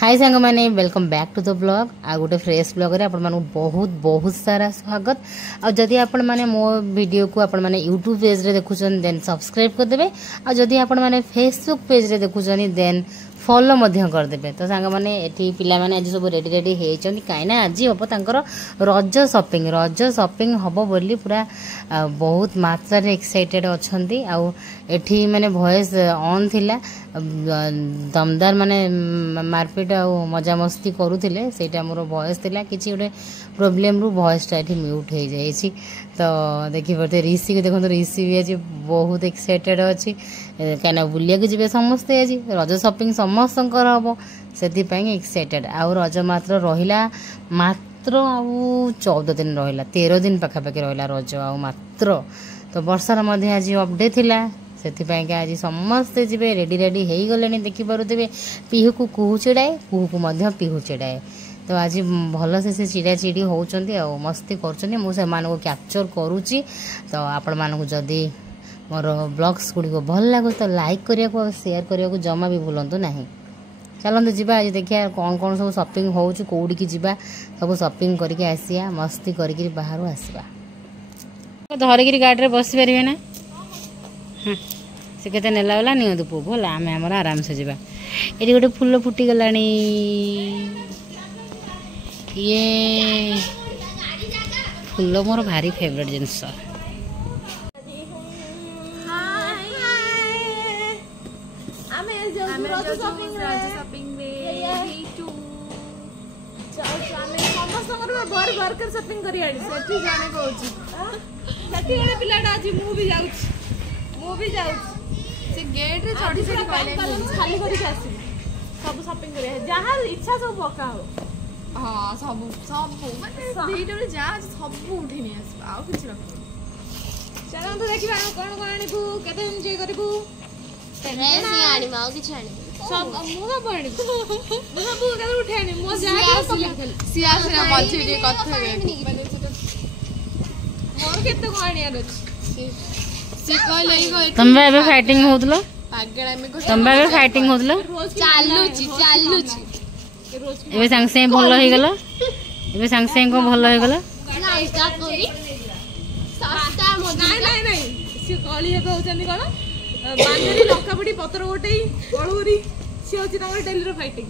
हाय सांग मैंने welcome back to the blog आ गोटे फ्रेश ब्लॉग रे आपण बहुत बहुत सारा स्वागत। आ जदि आपण माने मो वीडियो को आपण माने यूट्यूब पेज रे देखुछन देन सब्सक्राइब कर देबे। आ जदि आपण माने फेसबुक पेज रे देखुछनी देन फॉलो मध्य कर देबे। तो सांग माने एठी पिला माने आज सब रेडी रेडी हेचंती काई ना आज हबो तांकर रज शॉपिंग हबो बोली पूरा बहुत मात्रा रे एक्साइटेड अछंती। आ एठी माने वॉइस ऑन थिला दमदार माने मारपीट आ मजा मस्ती करूथिले सेटा मोर वॉइस थिला किछि गोटे प्रॉब्लम रु वॉइस टा एठी म्यूट हे जाई छी। तो देखि परते ऋषि के देखो ऋषि भी आज बहुत एक्साइटेड अछि काना बुलिया के जिवे समस्त आज रज शॉपिंग समस्तंकर हबो सेति पई एक्साइटेड। आ रज मात्र रहिला मात्र आ 14 दिन रहिला 13 दिन पाखा पाखी रहिला रज आ मात्र। तो वर्षार मध्ये आज अपडेट थिला से आज समस्ते जी रेडी रेडी हो गले देखी पारे पीहू को कुहू चिड़ाए कुहू को मध्य पीहू चिड़ाए। तो आज भल से चिड़ा चिड़ी होती मस्ती कर मुझे कैप्चर करुच्ची। तो आपण मानक जदि मोर ब्लॉग्स गुड़ी भल लगे तो लाइक करने को शेयर करने को जमा भी भूलु ना। चलते जीवा आज देखिए कौन कौन सब शॉपिंग हो कौड़ी की जीवा सब शॉपिंग करके आसिया मस्ती करके बाहर आसवा धरिकी गाड़ी में बस पारे ना। हाँ से केते नेला वाला नियो तो पुओ भला आमे हमर आराम से जीवा। एटी गोटे फूल फुटी गलानी ये फूल मोर भारी फेवरेट जिनस। से गेट रे चढ़ी चढ़ी खाली करके आसी सब शॉपिंग करे जहां इच्छा सब पका हो। हां सब सब माने दीटा रे जा सब उठी नहीं आस आ किछ रख चलो तो देखिबा कोन कोन आनी को केते एन्जॉय करबू ड्रेस ही आनी माओ किछ आनी सब मुगा पड़ी मुगा बु केते उठानी मो जा सिया सिया मछली रे कथा रे मोर केते कोनी आरो तुम फाइटिंग होतलो तुम फाइटिंग होतलो एबे संग से भलो हे गेलो एबे संग से को भलो हे गेलो नहीं सी कली हेबे होचनी कोन बांधरी लंका पड़ी पत्र गोटे बळुरी सी होची तमर डेली रो फाइटिंग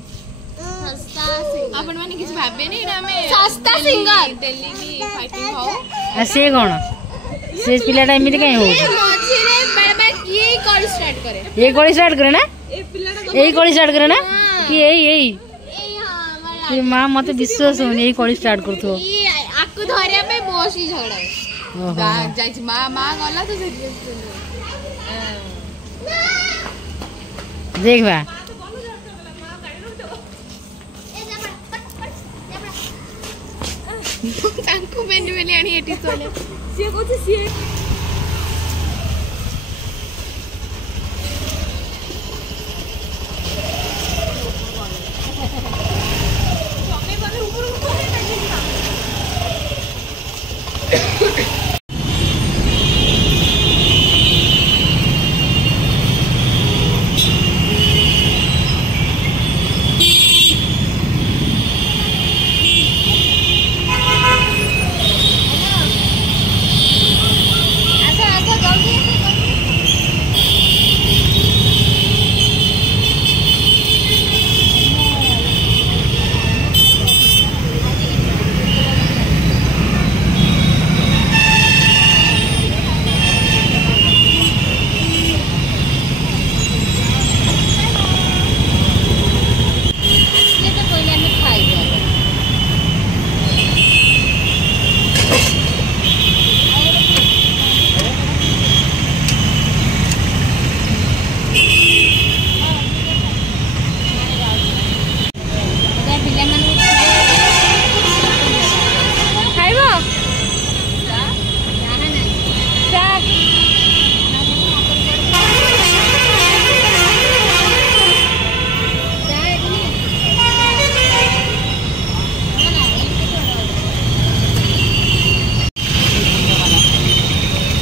सस्ता सिंगर अपन माने किछ भाबे नै ना हमें सस्ता सिंगर डेली भी फाइटिंग हो आ से कोन से पिलाटा एमिति कहीं हो ये कॉल स्टार्ट करे ना ए कॉल स्टार्ट करे ना कि एई हां मां मते विश्वास हो नहीं कॉल स्टार्ट करथो ये आकु धरिया पे बोसी झगड़ा जाई मां गला तो देख बा तांकु बेनी बेनी आनी एटी सोले से कोची से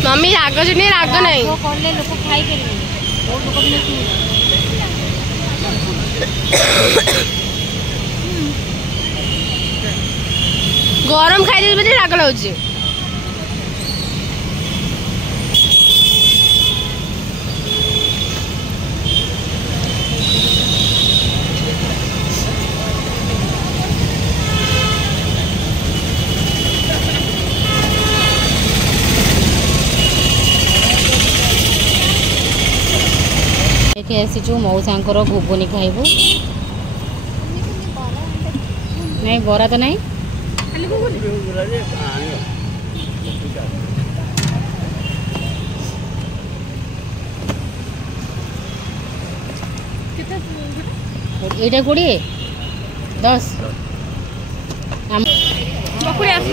मम्मी राग जुनी राग नहीं वो कोले लोग खाई के वो लोग भी नहीं गरम खाई दे राग लाଗୁଛି। आसीचु मौसांकर घुगुनी खाइबू नहीं बरा तो नहीं एटा 20 10 पकड़ी आसी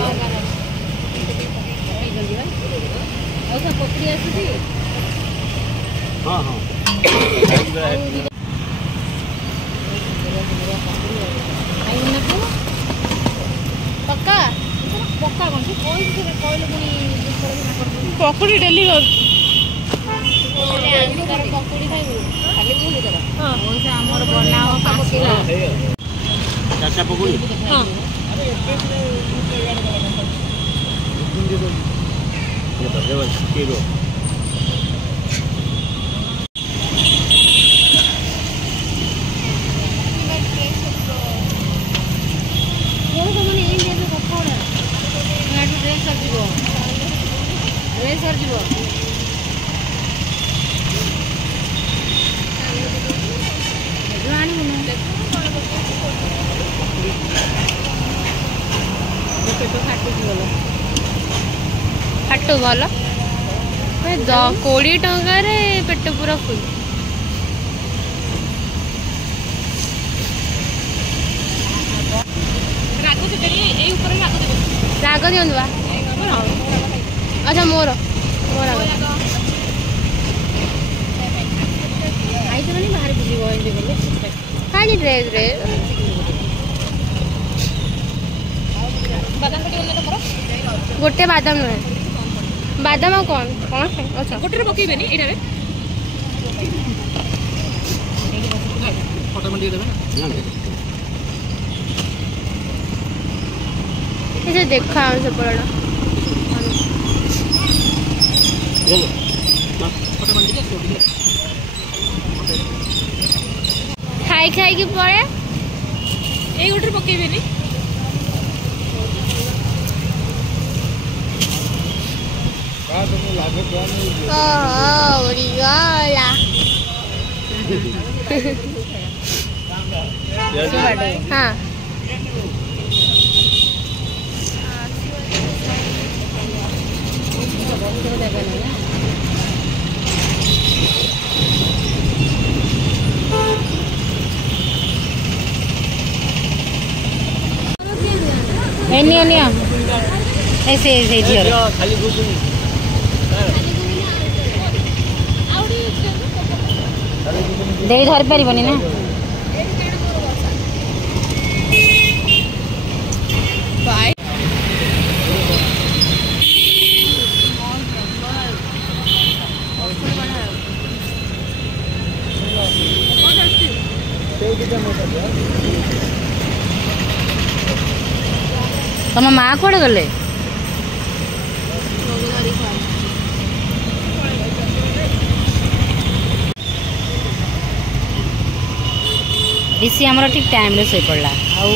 पकड़ी आसी हाँ हाँ पक्का पक्का कौन सी कोई पकड़ी डेली पकड़ी खाइबू खाली भूली कर आमर बना हो 5 किलो चाचा पकड़ी हाँ हाटो भल 20 टंकार पेट पूरा फुल राग दिखाँ अच्छा मोर मोर आई तो नहीं बाहर बुझे कहीं ड्रेस रे गोटे बादाम नुहे बादाम आ कौन कौन अच्छा गोटे पकेबे नी एटा रे फोटो में दे देबे ना इसे देखा से पड़ना खाई खाई की पड़े ए गोटे पकेबे नी हाँ ऐसे ऐसे खाली दे धर पारिबनी ना तुम माँ कौड़े गले ऋषि आमर ठीक टाइम रे सोई पड़ला आउ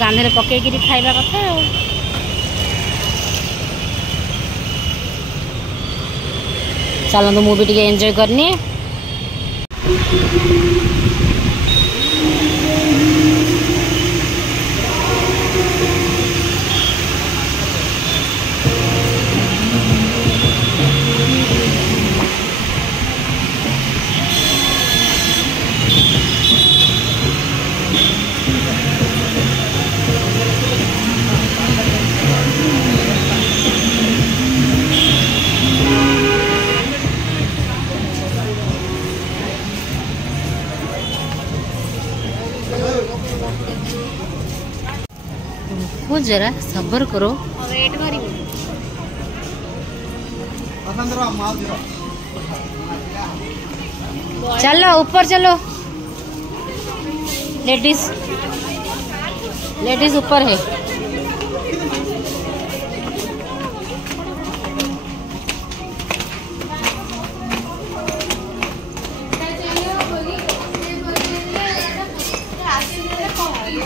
कांधे पकईकि खाइबा कथा चलते मूवी टी एंजॉय करनी वो जरा सबर करो वेट मारी चलो ऊपर चलो लेडीज ऊपर है कौन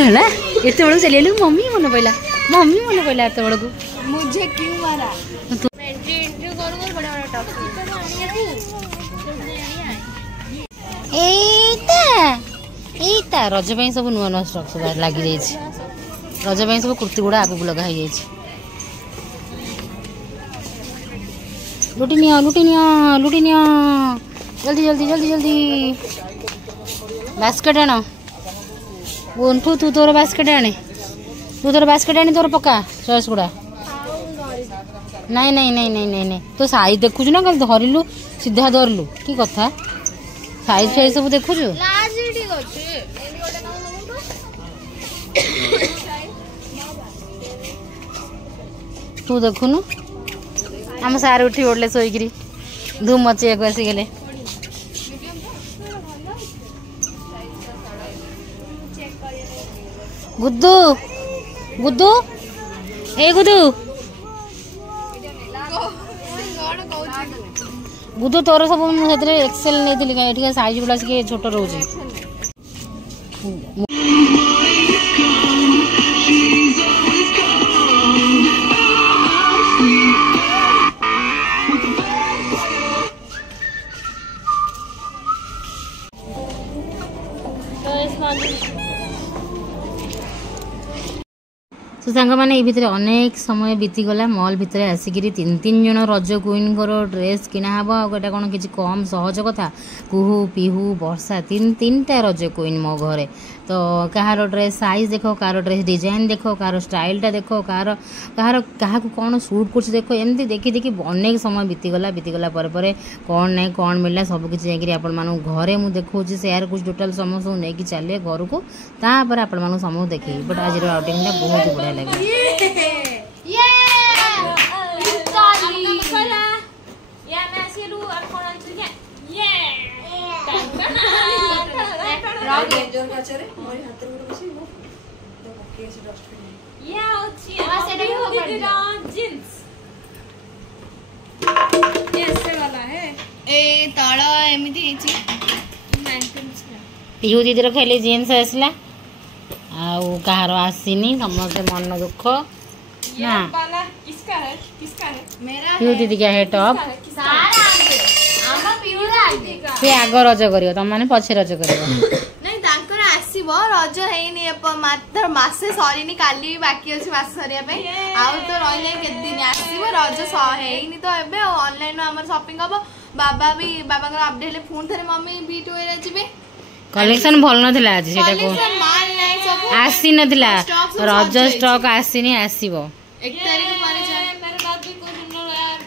है एत बड़क चल मम्मी मन पड़ा एत बड़क मुझे क्यों मारा रज सब नुआ नुआ स्टक सब लगी रज सब कुर्ती गुड़ा आगू लगा लुटी नियो जल्दी जल्दी जल्दी जल्दी बास्केट आण उठू तू तोर बास्केट आने तोर पका चॉइस गुड़ा नहीं नहीं नहीं नहीं नहीं नहीं तो साइज देखुचु ना कल धरिलु सीधा धरलु की कथा साइज फाइज सब देखुचु तू देखुनु आम सारे उठी ओडले सोईकरी धूम मचिया को आसी गले गुद्दू गुद्दू ए गुद्दू गुद्दू तोर सब मुझे एक्सेल नहीं साइज गुड़ा से छोट रोचे तो सांग मैंने ये भितर अनेक समय बीतीगला मॉल भितर आसिक तीन तीन जन रज क्वीन ड्रेस किना गोटा कौन कि कम सहज कथा कुहू पिहू वर्षा तीन तीन टा रज क्वीन मो घरे तो कहार ड्रेस साइज देख कहार ड्रेस डिजाइन देख कहार स्टाइलटा देख कहार कहार क्या कौन सूट कर देख एमती देखी देखी अनेक समय बीतीगला पर कौन ना कौन मिलला सबकि आपण घरे मुझे देखा सेयार कुछ टोटाल समस्त नहीं चलिए घर को तापर आपण समूह देखे बट आज आउटिंग बहुत बढ़िया लगे पिहू दीदी खाली जीन्स आसला आहार आसीनी समस्ते मन दुख ना पिहू दीदी क्या है टॉप सी आग रज कर तुम मैंने पछे रज कर रज है मात्र मासे सरीनी काली बाकी अच्छी मास सरिया आउ तो रही के दिन आसब रज है तो एबे ऑनलाइन हमर शॉपिंग हम बाबा भी बाबा अपडेट फोन थे मम्मी बीट वे जी कलेक्शन भल नथिला आज सेटा को आसी नथिला रज स्टॉक आसीनी आसीबो 1 तारीख पर मेरे बात भी कोई सुन लो यार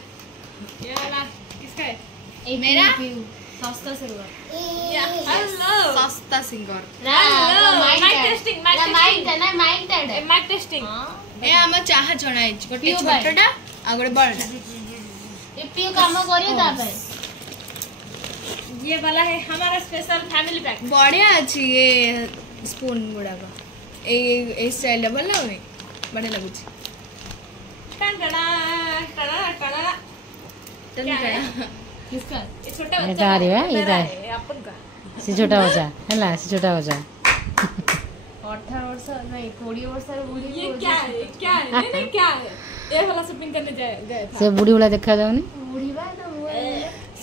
ये वाला किसका है मेरा सस्ता सिंगर सस्ता सिंगर माइक टेस्टिंग ए हम चाह जणाई गोटे छोटटा आ गोटे बड़टा ए पियो काम करियो ता पे ये वाला है हमारा स्पेशल फैमिली पैक बढ़िया अच्छी ये स्पून गुड़ा का ए स्टाइल डबल ना होई बढ़िया लगुच टन टना टना टना टन टना किसका ये छोटा बच्चा ये है अपन का से छोटा बच्चा हैला से छोटा बच्चा 18 वर्ष नहीं 20 वर्ष बुढ़ी ये क्या है नहीं क्या है ये वाला शॉपिंग करने गए था से बुढ़ी वाला देखा जाउनी बुढ़ी बा तो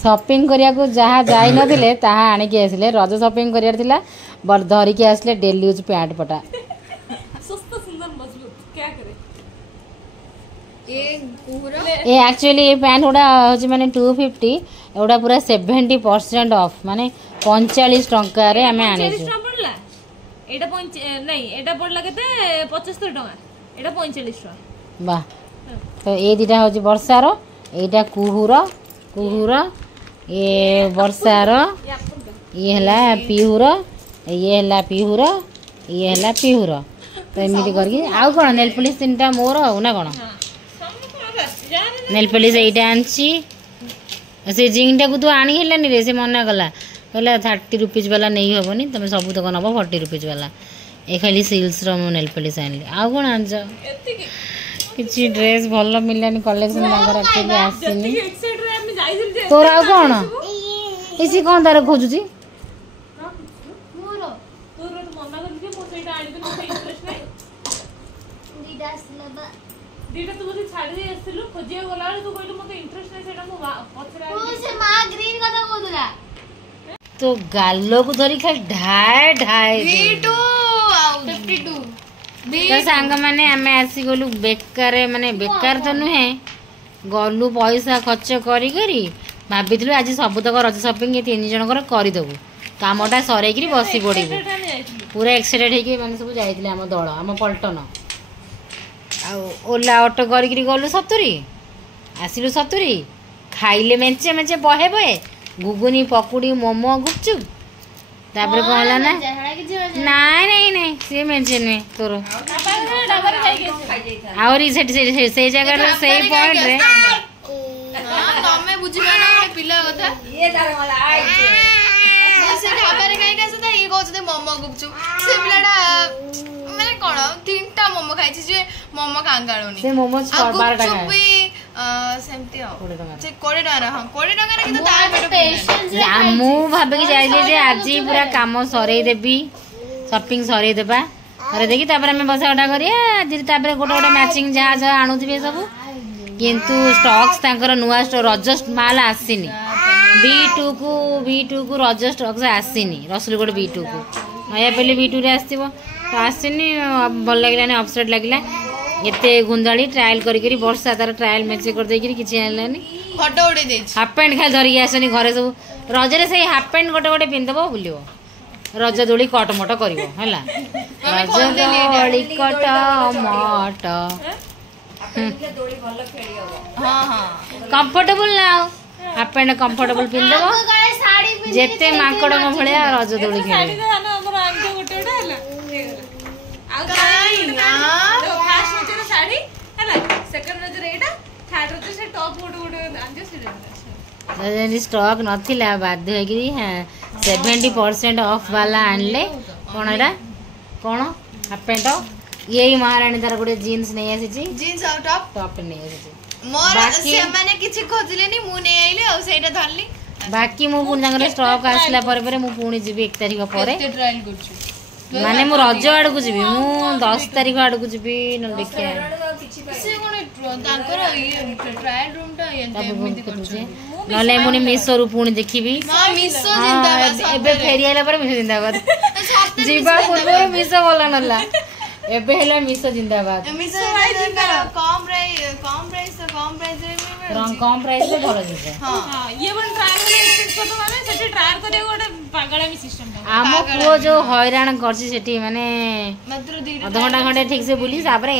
शॉपिंग करिया को जहाँ जाई नथिले ताहा आनी के आसिले रज शॉपिंग करियार थिला बर धरी के आसले डेली यूज पैंट पटा सस्ता सुंदर मजबूत क्या करे ए एक्चुअली ये पैंट गुड़ा होची माने 250 एवडा पूरा 70% ऑफ माने 45 टंका रे हमें आनी छु पड़ला एटा नहीं एटा पड़ला केते 75 टका एटा 45 टका वाह तो ए दिटा होची वर्षार एटा कुहुर ये वर्षार ये हला पिहुर ये हला पिहुर ये हला पिहुर तो एमती करके आउ कोन नेल पॉलिश तीनटा मोर हो ना कोन नेल पॉलिश एटा आनची से जिंगटा को तू आनी हेलानी रे से मना कला कहला 30 रुपीज वाला नहीं हेबनी तुम सब तक नब 40 रुपीज वाला ए खाली सिल्स रो नेल पॉलिश आनली आ कोन आंज किछि ड्रेस भल मिललानी कलेक्शन तांकर एक्चुअली आसीनी तोर आ कोन इसी कोन तार खोजुची दीटा तू बोली छाड़ी दे आसिलु खोजिया गला तू कहलु मते इंटरेस्ट नै सेटा मो पछरा तू से मा ग्रीन कथा कोदला तो गालो को धरी खाली ढाई ढाई B2 52 तो सांग माने आमे आसी गलु बेकार माने बेकार तो नुहे गलु पैसा खर्च करी करी भाबिथलु आज सब तक रज शॉपिंग ये 3 जनकर करि दबु कामटा सरै करी बसी पड़िबु पूरा एक्साइटेड हे कि माने सब जाइतिले हम दळ हम पलटन आ ओला ऑटो करी गलु 70 आसिलु 70 खाइले मेंचे मेंचे बहे बहे घुगुनी पकुड़ी मोमो गुपचुप तापर कहला ना नहीं नहीं नहीं से मेंचे नहीं तोर आउरी से जगह रे से पॉइंट रे हां तमे बुझिबा ना पिला कथा ये तार मला आइ से ढाबारे काई का सदा ये कहते मोमो गुपचुप से पिलाडा माने कोन 3टा मोमो खाइछि जे मोमो कांगाळोनी से मोमो 12 टाका सेमती हो 20 टका हां 20 टका रे किंतु तार पेशेंस मु भाबे कि जाइले जे आज पूरा काम सरै देबी शॉपिंग सरै देबा अरे देखि तापर हमें बसा उठा करिया आज तापर गोटे गोटे मैचिंग जहा जहा आणुथिबे सब किंतु स्टॉक्स तांकर नुवा स्टॉक रज माल आसीनी B2 को रज स्टॉक्स आसीनी रसुलगढ़ B2 को नया पहले B2 रे आसीबो तो आसीनी भल लागलानी अपसेट लागला एते गुंजाली ट्रायल करी करी वर्षा तार ट्रायल मेचे कर देकरी किछि आलानी फोटो उडे देछ हाफ पैंट खाली धरि आसनी घरे सब रजरे से हाफ पैंट गोटे गोटे पिंदबो बुलियो रज दोली कट मट करिवो हला रज दोली कट मट हां हां कंफर्टेबल ना हाफ पैंट कंफर्टेबल पिंदबो जेते माकड़ म भलिया रज दोली खेले हमर आंगे गोटे हला आ फर्स्ट नजर साड़ी हला सेकंड नजर एटा थर्ड नजर से टॉप गोटे आंगे से स्टॉक नथिला बाध्य है कि 70% ऑफ वाला आनले कोन एटा कोन हाफ पैंट यही महारानी तार गोटे जीन्स नहीं आसी जीन्स आउट ऑफ टॉप नहीं आसी मोर से माने किछि खोजलेनी मु नै आइले आ सेटा धरली बाकी मु पुन जंगरे स्टॉक आसला पर मु पुनी जीबी 1 तारिख परे ते ट्रायल करछु माने मु रज आड़ को जीबी मु 10 तारिख आड़ को जीबी न देखिया से कोन तांकर ये ट्रायल रूम टा एमती करछु नले मुनी मिसो रु पुनी देखिबी मिसो जिंदाबाद एबे फेरी आला पर मिसो जिंदाबाद जीवा पूर्व मिसो बोला नला एबे हेला मिसो जिंदाबाद मिसो जिंदाबाद कम प्राइस रे रंग कम प्राइस रे भलो जिसे हां ये बन ट्रायल रे एक्सपेक्ट करतो माने सेठी ट्रायल करे गोटे पागलामी सिस्टम ता आम पुओ जो हैरान करछि सेठी माने मात्र 2 आधा घंटा खंडे ठीक से बुली तापर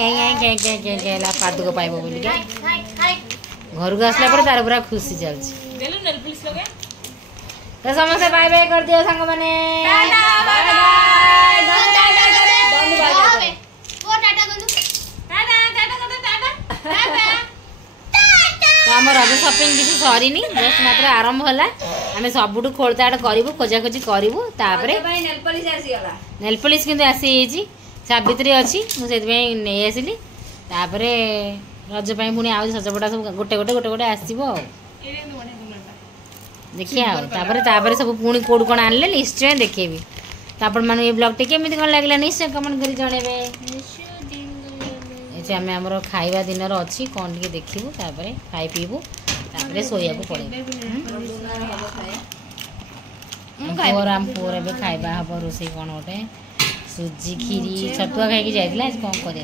के ला पादुक पाइबो बोली के घर को आसला पर तार पूरा खुशी चलछि देलु नेल पॉलिश लगे तो समस्त बाय बाय कर दियो संग माने बाय बाय धन्यवाद वो टाटा गनु टाटा तो आम रज शॉपिंग किसी सरीनी जस्ट मात्र आरंभ होला आमे सबुठु खोलताड़ करिवु खोजा खोजी करिवु तापरे नेल पॉलिश किंतु आसी हेची साबित्री अछि मु सेति पई नै आसिली तापरे रज पई पुनी आउ सजपटा सब गोटे गोटे गोटे गोटे आसीबो देखिया तापरे सब पुनी कोड कोन आनले निश्चय देखेबी तापर मानु ये ब्लॉग टे केमिति कोन लागला निश्चय कमेंट करी जणेबे एचे हमें हमरो खाइबा दिन रो अछि कोन के देखिबु तापरे खाइ पीबु तापरे सोया को पड़े हम पूरा बे खाइबा हबो रोसई कोन ओटे सुजी खीरी छतुआ खाइ के जाइतला आज कोन करे